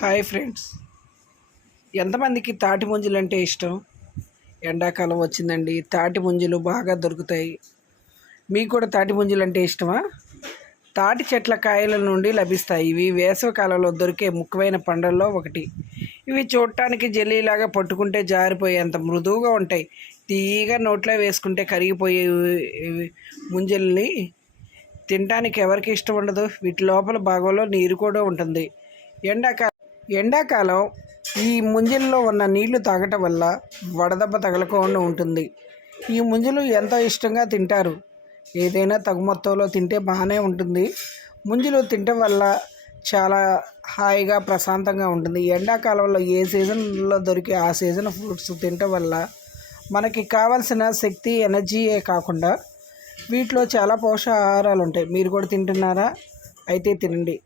Hi friends. ఎంతమందికి తాటి ముంజలు అంటే ఇష్టం? ఎండాకాలం వచ్చిందండి తాటి ముంజలు బాగా దొరుకుతాయి. మీకు కూడా తాటి ముంజలు అంటే ఇష్టమా? తాటి చెట్ల కాయల నుండి లభిస్తాయి. ఇవి వేసవికాలంలో దొరికే ముఖ్యమైన పండ్లలో ఒకటి. ఇవి చూడటానికి జెల్లీలాగా పట్టుకుంటే జారిపోయేంత మృదువుగా ఉంటాయి. తీయగా నోట్లో వేసుకుంటే కరిగిపోయే ముంజల్ని తినడానికి ఎవరికి ఇష్టం ఉండదు. వీటి లోపల భాగంలో నీరు కూడా ఉంటుంది. ఎండాకాలం ఎండాకాలం ఈ ముంజల్లో ఉన్న నీళ్ళు తాగటం వల్ల వడదెబ్బ తగలకుండా ఉంటుంది. ఈ ముంజలు ఎంతో ఇష్టంగా తింటారు. ఏదైనా తగు మొత్తంలో తింటే బాగానే ఉంటుంది. ముంజలు తినటం వల్ల చాలా హాయిగా ప్రశాంతంగా ఉంటుంది. ఎండాకాలంలో ఏ సీజన్లో దొరికే ఆ సీజన్ ఫ్రూట్స్ తినటం వల్ల మనకి కావాల్సిన శక్తి ఎనర్జీయే కాకుండా వీటిలో చాలా పోషకాహారాలు ఉంటాయి. మీరు కూడా తింటున్నారా? అయితే తినండి.